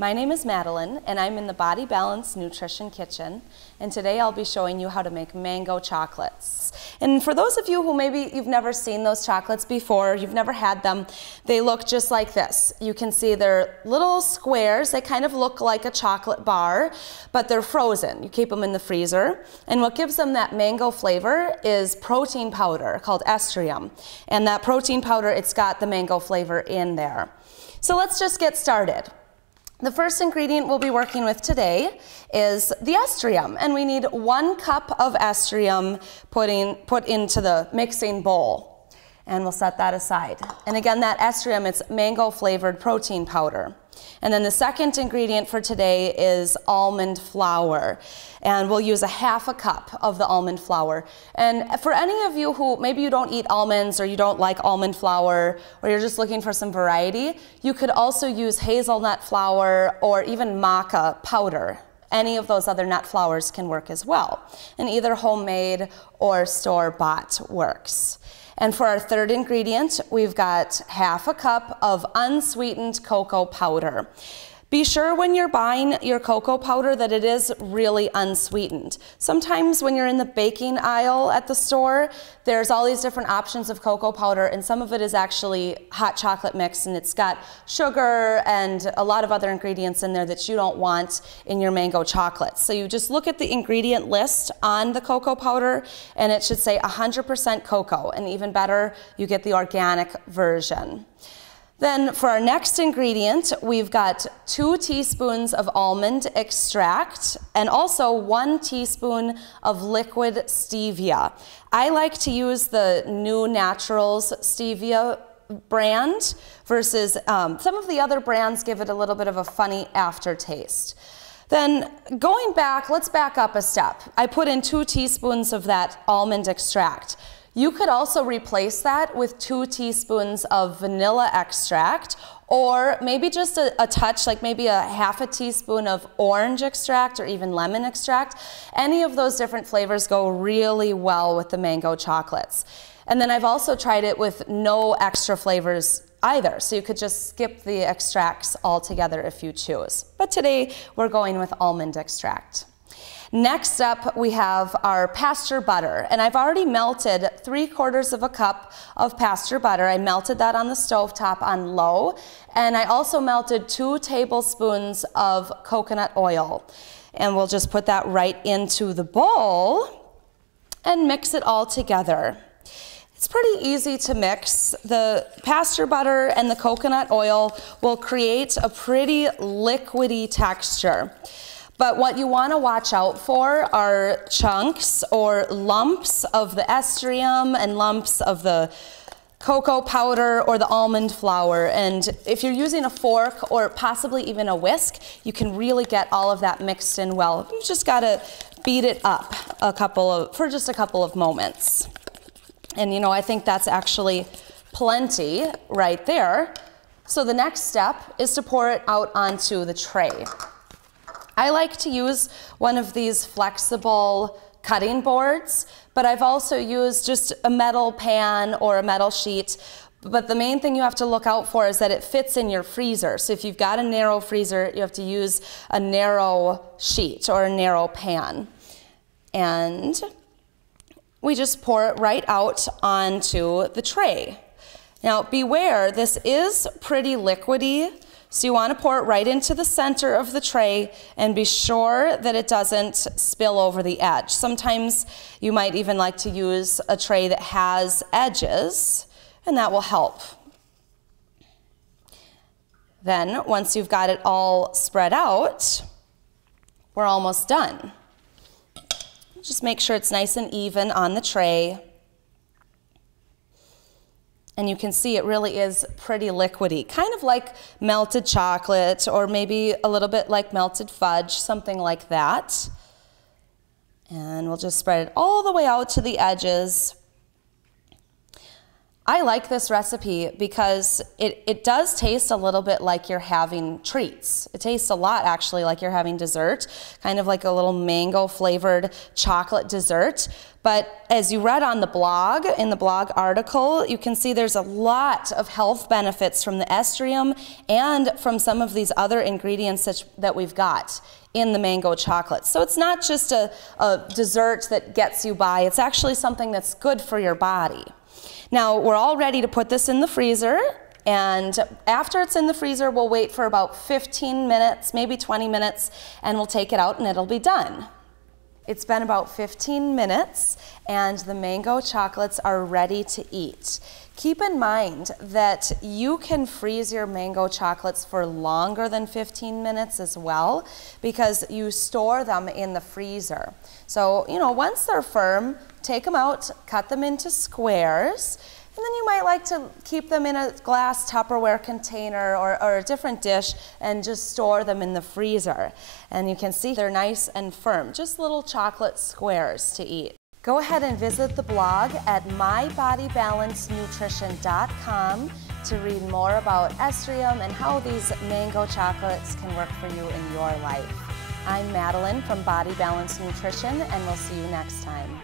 My name is Madeline, and I'm in the Body Balance Nutrition Kitchen, and today I'll be showing you how to make mango chocolates. And for those of you who maybe you've never seen those chocolates before, you've never had them, they look just like this. You can see they're little squares. They kind of look like a chocolate bar, but they're frozen. You keep them in the freezer, and what gives them that mango flavor is protein powder called estrogen. And that protein powder, it's got the mango flavor in there. So let's just get started. The first ingredient we'll be working with today is the estrogen, and we need 1 cup of estrogen put into the mixing bowl, and we'll set that aside. And again, that estrogen, it's mango flavored protein powder. And then the second ingredient for today is almond flour, and we'll use 1/2 cup of the almond flour. And for any of you who maybe you don't eat almonds, or you don't like almond flour, or you're just looking for some variety, you could also use hazelnut flour or even maca powder. Any of those other nut flours can work as well, and either homemade or store-bought works. And for our third ingredient, we've got 1/2 cup of unsweetened cocoa powder. Be sure when you're buying your cocoa powder that it is really unsweetened. Sometimes when you're in the baking aisle at the store, there's all these different options of cocoa powder, and some of it is actually hot chocolate mix, and it's got sugar and a lot of other ingredients in there that you don't want in your mango chocolates. So you just look at the ingredient list on the cocoa powder, and it should say 100% cocoa, and even better, you get the organic version. Then for our next ingredient, we've got 2 teaspoons of almond extract and also 1 teaspoon of liquid stevia. I like to use the New Naturals stevia brand versus some of the other brands give it a little bit of a funny aftertaste. Then going back, let's back up a step. I put in 2 teaspoons of that almond extract. You could also replace that with 2 teaspoons of vanilla extract, or maybe just a touch, like maybe 1/2 teaspoon of orange extract or even lemon extract. Any of those different flavors go really well with the mango chocolates. And then I've also tried it with no extra flavors either, so you could just skip the extracts altogether if you choose. But today we're going with almond extract. Next up, we have our pasture butter, and I've already melted 3/4 cup of pasture butter. I melted that on the stovetop on low, and I also melted 2 tablespoons of coconut oil. And we'll just put that right into the bowl and mix it all together. It's pretty easy to mix. The pasture butter and the coconut oil will create a pretty liquidy texture. But what you want to watch out for are chunks or lumps of the estrogen and lumps of the cocoa powder or the almond flour. And if you're using a fork or possibly even a whisk, you can really get all of that mixed in well. You just got to beat it up for just a couple of moments. And you know, I think that's actually plenty right there. So the next step is to pour it out onto the tray. I like to use one of these flexible cutting boards, but I've also used just a metal pan or a metal sheet. But the main thing you have to look out for is that it fits in your freezer. So if you've got a narrow freezer, you have to use a narrow sheet or a narrow pan. And we just pour it right out onto the tray. Now beware, this is pretty liquidy. So you want to pour it right into the center of the tray and be sure that it doesn't spill over the edge. Sometimes you might even like to use a tray that has edges, and that will help. Then, once you've got it all spread out, we're almost done. Just make sure it's nice and even on the tray. And you can see it really is pretty liquidy, kind of like melted chocolate or maybe a little bit like melted fudge, something like that. And we'll just spread it all the way out to the edges. I like this recipe because it does taste a little bit like you're having treats. It tastes a lot actually like you're having dessert, kind of like a little mango flavored chocolate dessert. But as you read on the blog, in the blog article, you can see there's a lot of health benefits from the estrium and from some of these other ingredients that we've got in the mango chocolate. So it's not just a dessert that gets you by, it's actually something that's good for your body. Now, we're all ready to put this in the freezer, and after it's in the freezer, we'll wait for about 15 minutes, maybe 20 minutes, and we'll take it out and it'll be done. It's been about 15 minutes, and the mango chocolates are ready to eat. Keep in mind that you can freeze your mango chocolates for longer than 15 minutes as well, because you store them in the freezer. So, once they're firm, take them out, cut them into squares, and then you might like to keep them in a glass Tupperware container or a different dish and just store them in the freezer. And you can see they're nice and firm, just little chocolate squares to eat. Go ahead and visit the blog at mybodybalancenutrition.com to read more about estrium and how these mango chocolates can work for you in your life. I'm Madeline from Body Balance Nutrition, and we'll see you next time.